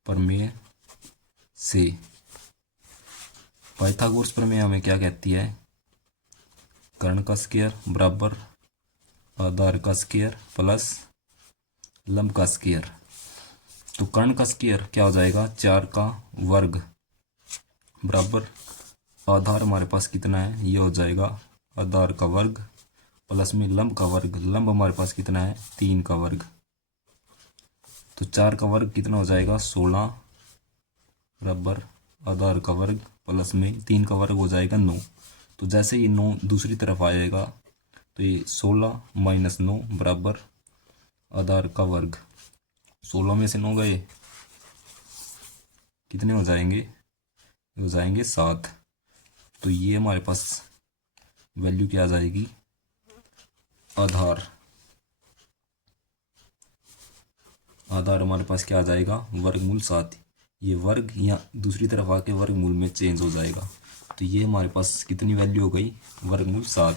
प्रमेय से पाइथागोरस प्रमेय हमें क्या कहती है, कर्ण का स्क्वायर बराबर आधार का स्क्वायर प्लस लंब का स्क्वायर। तो कर्ण का स्क्वायर क्या हो जाएगा, 4 का वर्ग बराबर आधार हमारे पास कितना है, ये हो जाएगा आधार का वर्ग प्लस में लंब का वर्ग। लंब हमारे पास कितना है, 3 का वर्ग। तो 4 का वर्ग कितना हो जाएगा, 16 बराबर आधार का वर्ग प्लस में 3 का वर्ग हो जाएगा 9। तो जैसे ये 9 दूसरी तरफ आएगा तो ये 16 माइनस 9 बराबर आधार का वर्ग। 16 में से 9 गए, कितने हो जाएंगे, हो जाएंगे 7। तो ये हमारे पास वैल्यू क्या आ जाएगी, आधार हमारे पास क्या आ जाएगा, वर्गमूल 7। ये वर्ग या दूसरी तरफ आके वर्गमूल में चेंज हो जाएगा। तो ये हमारे पास कितनी वैल्यू हो गई, वर्गमूल 7।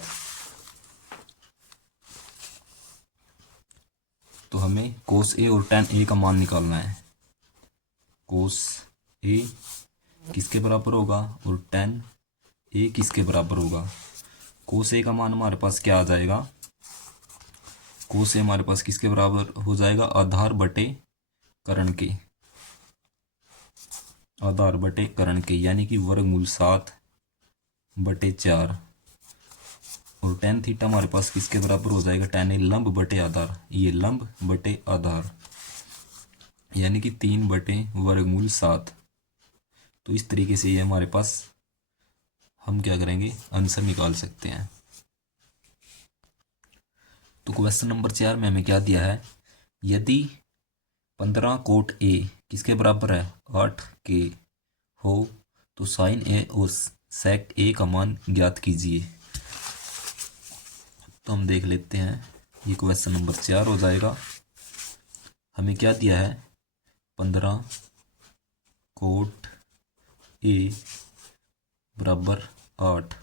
तो हमें कोस ए और tan ए का मान निकालना है। कोस ए किसके बराबर होगा और tan ए किसके बराबर होगा। कोस ए का मान हमारे पास क्या आ जाएगा, कोस ए हमारे पास किसके बराबर हो जाएगा, आधार बटे कर्ण के, आधार बटे कर्ण के, यानी कि वर्गमूल 7 बटे 4। और tan थीटा हमारे पास किसके बराबर हो जाएगा, tan ए लंब बटे आधार, ये लंब बटे आधार यानी कि 3 बटे वर्गमूल 7। तो इस तरीके से ये हमारे पास हम क्या करेंगे, आंसर निकाल सकते हैं। तो क्वेश्चन नंबर 4 में हमें क्या दिया है, यदि 15 कोट ए किसके बराबर है, 8 के हो तो साइन ए और सेक ए का मान ज्ञात कीजिए। तो हम देख लेते हैं, ये क्वेश्चन नंबर 4 हो जाएगा। हमें क्या दिया है, 15 कोट ए बराबर 8।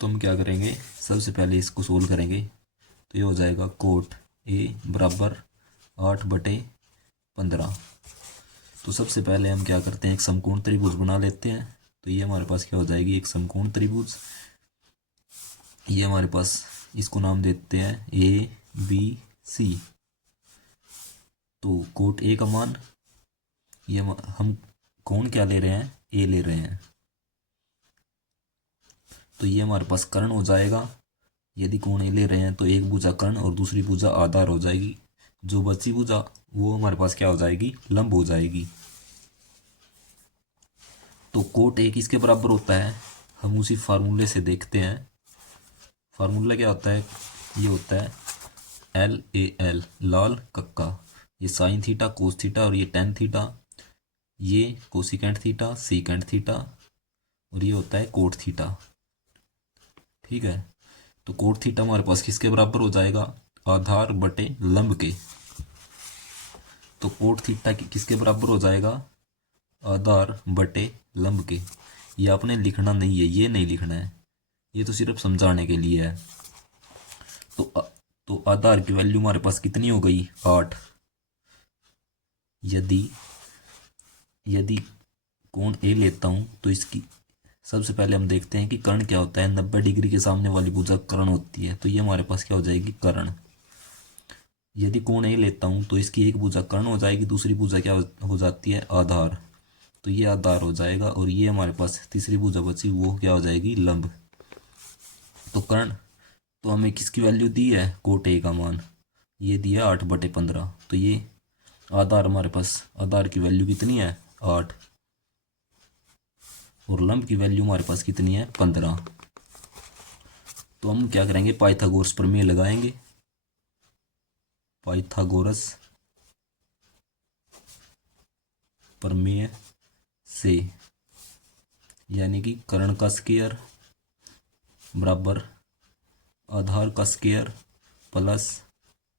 तो हम क्या करेंगे, सबसे पहले इसको सोल्व करेंगे। तो ये हो जाएगा कोट ए बराबर 8 बटे 15। तो सबसे पहले हम क्या करते हैं, एक समकोण त्रिभुज बना लेते हैं। तो ये हमारे पास क्या हो जाएगी, एक समकोण त्रिभुज। ये हमारे पास, इसको नाम देते हैं ए बी सी। तो कोट ए का मान, ये हम कोण क्या ले रहे हैं, ए ले रहे हैं। तो ये हमारे पास कर्ण हो जाएगा। यदि कोण ए ले रहे हैं तो एक भुजा कर्ण और दूसरी भुजा आधार हो जाएगी। जो बची भुजा वो हमारे पास क्या हो जाएगी, लंब हो जाएगी। तो कोट ए किसके बराबर होता है, हम उसी फार्मूले से देखते हैं। फार्मूला क्या होता है, ये होता है LAL, लाल कक्का। ये साइन थीटा, कोस थीटा और ये टेन थीटा, ये कोसिकेंट थीटा, सीकेंट थीटा और ये होता है कोट थीटा। ठीक है। तो कोट थीटा हमारे पास किसके बराबर हो जाएगा, आधार बटे लंब के। तो कोट थीटा किसके बराबर हो जाएगा, आधार बटे लंब के। ये आपने लिखना नहीं है, ये नहीं लिखना है, ये तो सिर्फ समझाने के लिए है। तो आधार की वैल्यू हमारे पास कितनी हो गई, 8। यदि कोण ए लेता हूं तो इसकी सबसे पहले हम देखते हैं कि कर्ण क्या होता है। 90 डिग्री के सामने वाली भुजा कर्ण होती है। तो ये हमारे पास क्या हो जाएगी, कर्ण। यदि कोण ए लेता हूं तो इसकी एक भुजा कर्ण हो जाएगी, दूसरी भुजा क्या हो जाती है, आधार। तो ये आधार हो जाएगा और ये हमारे पास तीसरी भुजा बची, वो क्या हो जाएगी, लंब। तो कर्ण तो हमें किसकी वैल्यू दी है, कोट ए का मान ये दिया 8/15। तो ये आधार हमारे पास, आधार की वैल्यू कितनी है 8, और लंब की वैल्यू हमारे पास कितनी है 15। तो हम क्या करेंगे, पाइथागोरस प्रमेय लगाएंगे। पाइथागोरस प्रमेय से, यानी कि कर्ण का स्क्वायर बराबर आधार का स्क्वायर प्लस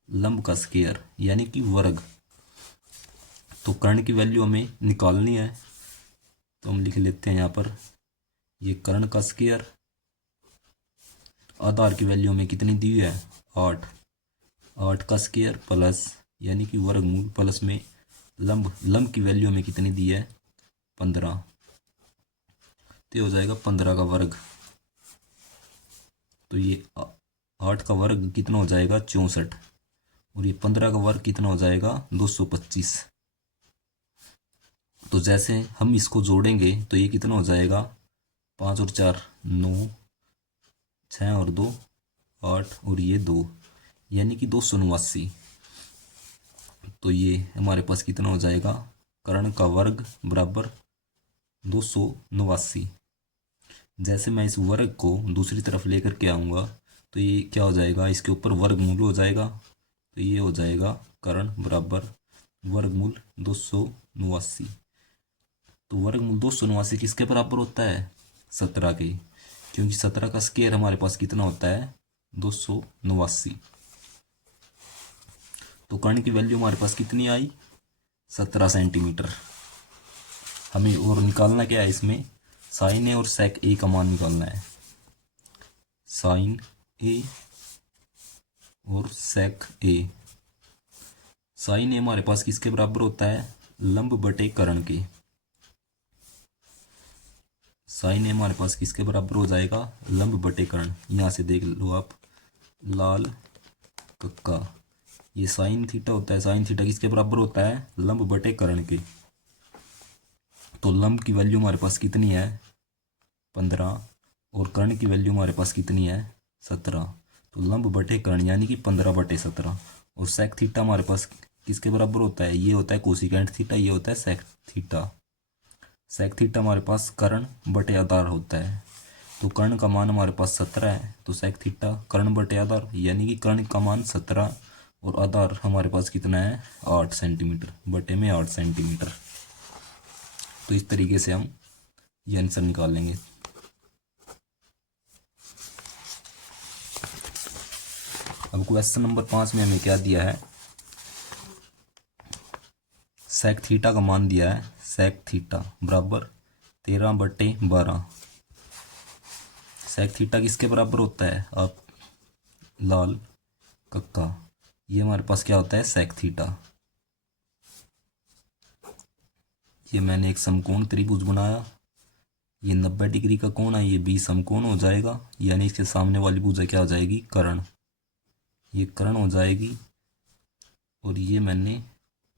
लंब का स्क्वायर यानी कि वर्ग। तो कर्ण की वैल्यू हमें निकालनी है, तो हम लिख लेते हैं यहाँ पर ये कर्ण का स्क्वायर, आधार की वैल्यू हमें कितनी दी है 8, 8 का स्क्वायर प्लस यानी कि वर्गमूल प्लस में लंब, लंब की वैल्यू हमें कितनी दी है 15। तो हो जाएगा 15 का वर्ग। तो ये 8 का वर्ग कितना हो जाएगा 64, और ये 15 का वर्ग कितना हो जाएगा 225। तो जैसे हम इसको जोड़ेंगे तो ये कितना हो जाएगा, 5 और 4 9, 6 और 2 8, और ये 2 यानी कि 289। तो ये हमारे पास कितना हो जाएगा, कर्ण का वर्ग बराबर 289। जैसे मैं इस वर्ग को दूसरी तरफ लेकर के आऊँगा तो ये क्या हो जाएगा, इसके ऊपर वर्गमूल हो जाएगा। तो ये हो जाएगा कर्ण बराबर वर्गमूल 289। तो वर्गमूल 289 किसके बराबर होता है, 17 के, क्योंकि 17 का स्क्वायर हमारे पास कितना होता है 289। तो कर्ण की वैल्यू हमारे पास कितनी आई 17 सेंटीमीटर। हमें और निकालना क्या है, इसमें साइन ए और सेक ए का मान निकालना है। साइन ए और सेक ए। साइन ए हमारे पास किसके बराबर होता है, लंब बटे कर्ण के। साइन ए हमारे पास किसके बराबर हो जाएगा, लंब बटे कर्ण। यहाँ से देख लो आप, लाल कक्का, ये साइन थीटा होता है। साइन थीटा किसके बराबर होता है, लंब बटे कर्ण के। तो लंब की वैल्यू हमारे पास कितनी है 15, और कर्ण की वैल्यू हमारे पास कितनी है 17। तो लंब बटे कर्ण यानी कि 15/17। और सेक थीटा हमारे पास किसके बराबर होता है, ये होता है कोसिकेंट थीटा, ये होता है सेक थीटा। सेक थीटा हमारे पास कर्ण बटे आधार होता है। तो कर्ण का मान हमारे पास 17 है, तो सेक थीटा कर्ण बटे आधार यानी कि कर्ण का मान 17 और आधार हमारे पास कितना है 8 सेंटीमीटर, बटे में 8 सेंटीमीटर। तो इस तरीके से हम ये आंसर निकाल लेंगे। अब क्वेश्चन नंबर 5 में हमें क्या दिया है, सेक थीटा का मान दिया है, सेक थीटा बराबर 13/12। सेक थीटा किसके बराबर होता है, आप लाल कक्का, ये हमारे पास क्या होता है सेक थीटा। ये मैंने एक समकोण त्रिभुज बनाया, ये 90 डिग्री का कोण है, ये बी समकोण हो जाएगा, यानी इसके सामने वाली भुजा क्या हो जाएगी कर्ण, ये कर्ण हो जाएगी। और ये मैंने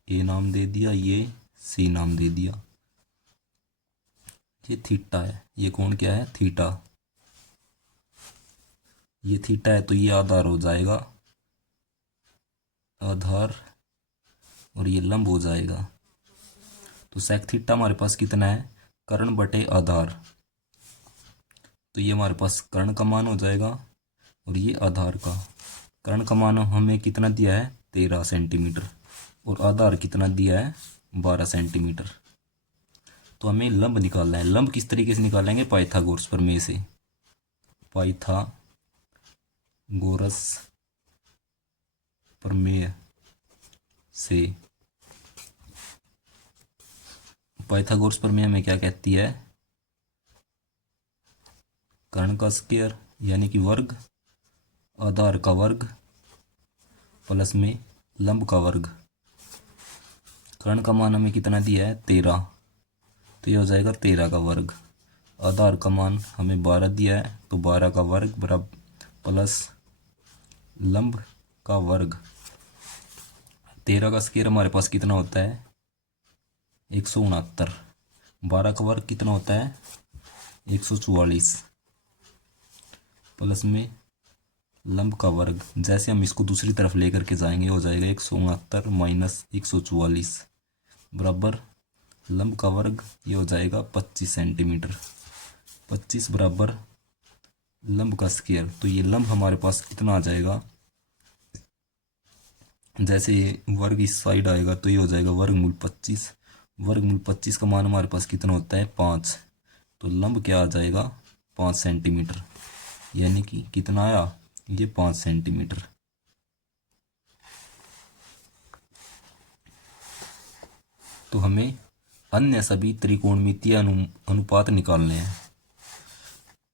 ए नाम दे दिया, ये सी नाम दे दिया। ये थीटा है, ये कोण क्या है थीटा, ये थीटा है तो ये आधार हो जाएगा, आधार, और ये लंब हो जाएगा। तो सेक थीटा हमारे पास कितना है, कर्ण बटे आधार। तो ये हमारे पास कर्ण का मान हो जाएगा, और ये आधार का। कर्ण का मान हमें कितना दिया है 13 सेंटीमीटर, और आधार कितना दिया है 12 सेंटीमीटर। तो हमें लंब निकालना है। लंब किस तरीके से निकालेंगे, पाइथागोरस प्रमेय से। पाइथागोरस प्रमेय से। पाइथागोरस प्रमेय हमें क्या कहती है, कर्ण का स्क्वायर यानी कि वर्ग, आधार का वर्ग प्लस में लंब का वर्ग। कर्ण का मान हमें कितना दिया है 13, तो ये हो जाएगा 13 का वर्ग। आधार का मान हमें 12 दिया है, तो 12 का वर्ग बराबर प्लस लंब का वर्ग। 13 का स्क्वायर हमारे पास कितना होता है 169। 12 का वर्ग कितना होता है 144, प्लस में लंब का वर्ग, जैसे हम इसको दूसरी तरफ लेकर के जाएंगे हो जाएगा 169 माइनस 144 बराबर लंब का वर्ग, ये हो जाएगा 25 सेंटीमीटर। 25 बराबर लंब का स्क्वायर, तो ये लंब हमारे पास कितना आ जाएगा, जैसे ये वर्ग इस साइड आएगा तो ये हो जाएगा वर्गमूल 25। वर्गमूल 25 का मान हमारे पास कितना होता है 5, तो लंब क्या आ जाएगा 5 सेंटीमीटर, यानी कि कितना आया ये 5 सेंटीमीटर। तो हमें अन्य सभी त्रिकोणमितीय अनुपात निकालने हैं,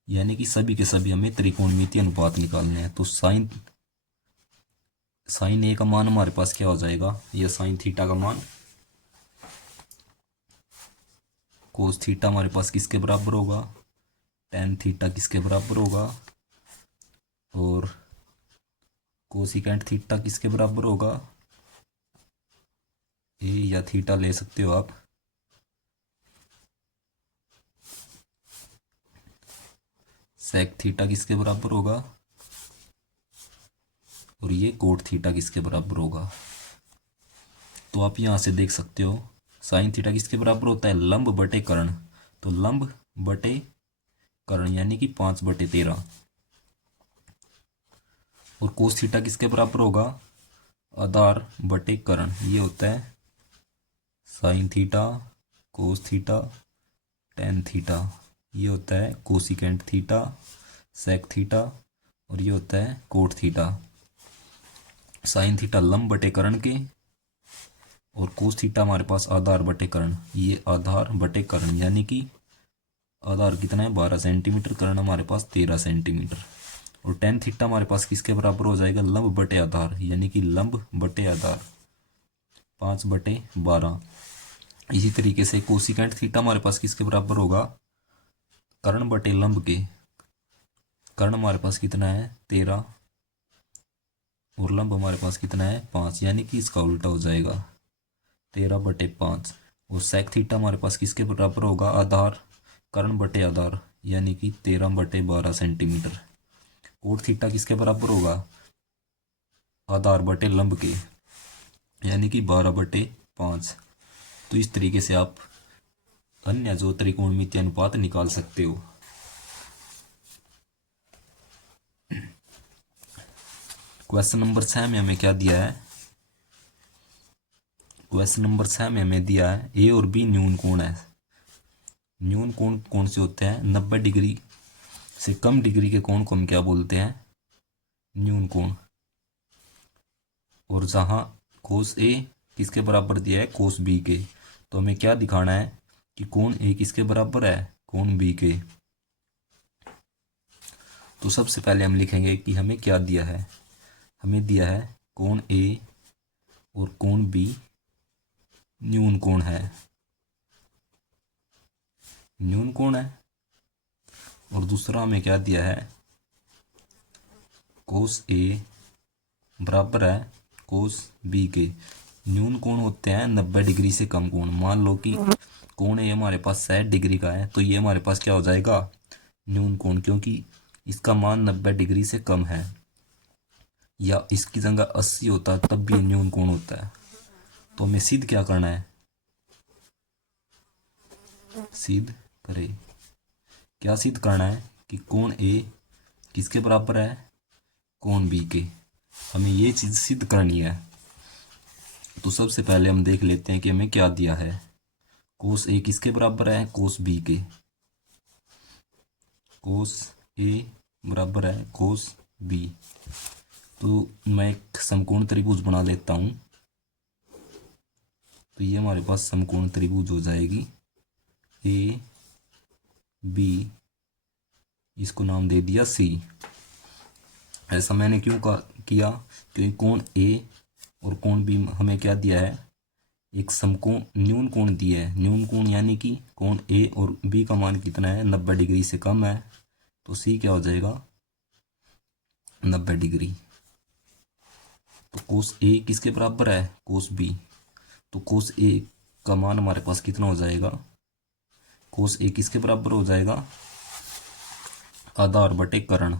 यानी कि सभी के सभी हमें त्रिकोणमितीय अनुपात निकालने हैं। तो साइन ए का मान हमारे पास क्या हो जाएगा, ये साइन थीटा का मान, कोस थीटा हमारे पास किसके बराबर होगा, टेन थीटा किसके बराबर होगा, और कोसिकेंट थीटा किसके बराबर होगा, ए या थीटा ले सकते हो आप। सेक थीटा किसके बराबर होगा, और ये कोट थीटा किसके बराबर होगा। तो आप यहां से देख सकते हो साइन थीटा किसके बराबर होता है, लंब बटे कर्ण, तो लंब बटे कर्ण यानी कि 5/13। और कोस थीटा किसके बराबर होगा, आधार बटे कर्ण, ये होता है sine theta cos theta tan theta, ये होता है कोसिकेंट थीटा सेक थीटा, और ये होता है कोट थीटा। साइन थीटा लंब बटे कर्ण के, और कोस थीटा हमारे पास आधार बटे कर्ण, ये आधार बटे कर्ण यानी कि आधार कितना है 12 सेंटीमीटर, कर्ण हमारे पास 13 सेंटीमीटर। और टेन थीटा हमारे पास किसके बराबर हो जाएगा, लंब बटे आधार यानी कि लंब बटे आधार 5/12। इसी तरीके से कोसिकेंट थीटा हमारे पास किसके बराबर होगा, कर्ण बटे लंब के, कर्ण हमारे पास कितना है 13, और लंब हमारे पास कितना है 5, यानी कि इसका उल्टा हो जाएगा 13/5। और सेक थीटा हमारे पास किसके बराबर होगा, आधार कर्ण बटे आधार यानी कि 13/12 सेंटीमीटर। कोट थीटा किसके बराबर होगा, आधार बटे लंब के यानी कि 12/5। तो इस तरीके से आप अन्य जो त्रिकोणमितीय अनुपात निकाल सकते हो। क्वेश्चन नंबर 6 में हमें क्या दिया है, क्वेश्चन नंबर 6 में हमें दिया है ए और बी न्यून कोण है। न्यून कोण कौन से होते हैं, 90 डिग्री से कम डिग्री के कोण को हम क्या बोलते हैं, न्यून कोण। और जहां कोस ए किसके बराबर दिया है, कोस बी के, तो हमें क्या दिखाना है कि कोण ए किसके बराबर है, कोण बी के। तो सबसे पहले हम लिखेंगे कि हमें क्या दिया है, हमें दिया है कोण ए और कोण बी न्यून कोण है, न्यून कोण है। और दूसरा हमें क्या दिया है, कोस ए बराबर है कोस बी के। न्यून कोण होते हैं 90 डिग्री से कम कोण। मान लो कि कोण ए हमारे पास 60 डिग्री का है, तो ये हमारे पास क्या हो जाएगा, न्यून कोण, क्योंकि इसका मान 90 डिग्री से कम है, या इसकी जगह 80 होता तब भी न्यून कोण होता है। तो हमें सिद्ध क्या करना है, सिद्ध करें, क्या सिद्ध करना है कि कोण ए किसके बराबर है, कोण बी के। हमें ये चीज सिद्ध करनी है। तो सबसे पहले हम देख लेते हैं कि हमें क्या दिया है, कोस ए किसके बराबर है, कोस बी के। कोस ए बराबर है कोस बी। तो मैं एक समकोण त्रिभुज बना लेता हूं। तो ये हमारे पास समकोण त्रिभुज हो जाएगी ए बी, इसको नाम दे दिया सी। ऐसा मैंने क्यों किया, क्योंकि कोण ए और कोण बी हमें क्या दिया है, एक समकोण न्यून कोण दिया है। न्यून कोण यानी कि कोण ए और बी का मान कितना है, 90 डिग्री से कम है, तो सी क्या हो जाएगा 90 डिग्री। तो कोस ए किसके बराबर है, कोस बी। तो कोस ए का मान हमारे पास कितना हो जाएगा, कोस ए किसके बराबर हो जाएगा, आधार बटे कर्ण,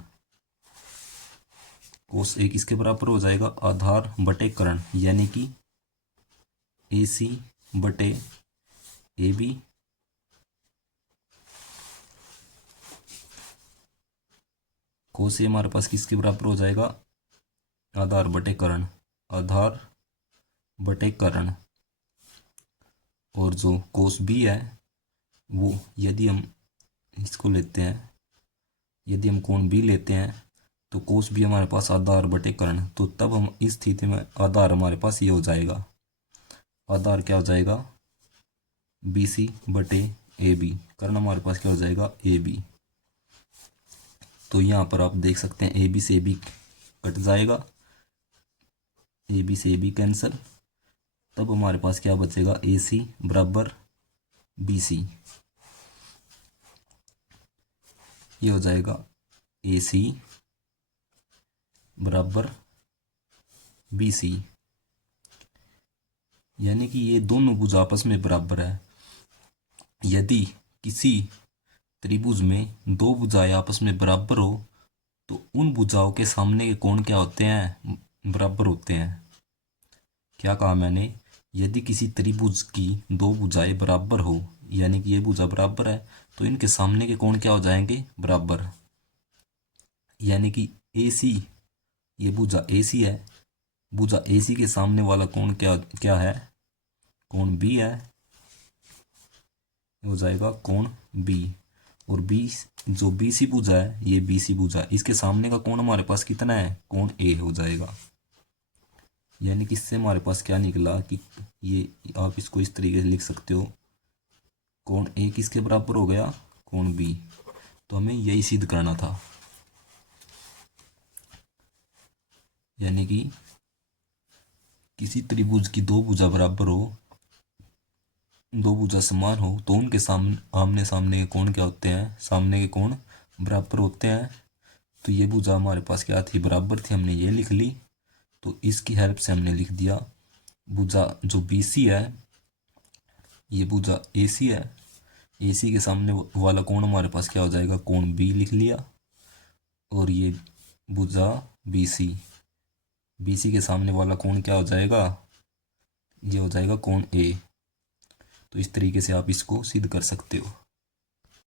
कोस ए किसके बराबर हो जाएगा, आधार बटे कर्ण, यानी कि ए सी बटे ए बी कोस ए हमारे पास किसके बराबर हो जाएगा, आधार बटे कर्ण, आधार बटे कर्ण। और जो कोस बी है वो यदि हम इसको लेते हैं, यदि हम कोण बी लेते हैं तो कोस बी हमारे पास आधार बटे कर्ण, तो तब हम इस स्थिति में आधार हमारे पास ये हो जाएगा, आधार क्या हो जाएगा, बी सी बटे ए बी, कर्ण हमारे पास क्या हो जाएगा, ए बी। तो यहाँ पर आप देख सकते हैं ए बी से ए बी कट जाएगा, ए बी से ए बी कैंसिल, तब हमारे पास क्या बचेगा, ए सी बराबर बी सी, ये हो जाएगा ए सी बराबर बी सी, यानी कि ये दोनों भुज आपस में बराबर है। यदि किसी त्रिभुज में दो भुजाएं आपस में बराबर हो तो उन भुजाओं के सामने के कोण क्या होते हैं, बराबर होते हैं। क्या कहा मैंने, यदि किसी त्रिभुज की दो भुजाएं बराबर हो, यानी कि ये भुजा बराबर है तो इनके सामने के कोण क्या हो जाएंगे, बराबर। यानी कि ए सी, ये भुजा ए सी है, भुजा ए सी के सामने वाला कोण क्या क्या है, कोण बी है, हो जाएगा कोण बी। और बी जो बी सी भुजा है, ये बी सी भुजा, इसके सामने का कोण हमारे पास कितना है, कोण ए हो जाएगा। यानी कि इससे हमारे पास क्या निकला कि ये, आप इसको इस तरीके से लिख सकते हो, कोण ए किसके बराबर हो गया, कोण बी। तो हमें यही सिद्ध करना था, यानी कि किसी त्रिभुज की दो भुजा बराबर हो, दो भुजा समान हो तो उनके सामने आमने सामने के कोण क्या होते हैं, सामने के कोण बराबर होते हैं। तो ये भुजा हमारे पास क्या थी, बराबर थी, हमने ये लिख ली। तो इसकी हेल्प से हमने लिख दिया भुजा जो BC है, ये भुजा AC है, AC के सामने वाला कोण हमारे पास क्या हो जाएगा, कोण B लिख लिया। और ये भुजा BC के सामने वाला कोण क्या हो जाएगा, ये हो जाएगा कोण A। तो इस तरीके से आप इसको सिद्ध कर सकते हो।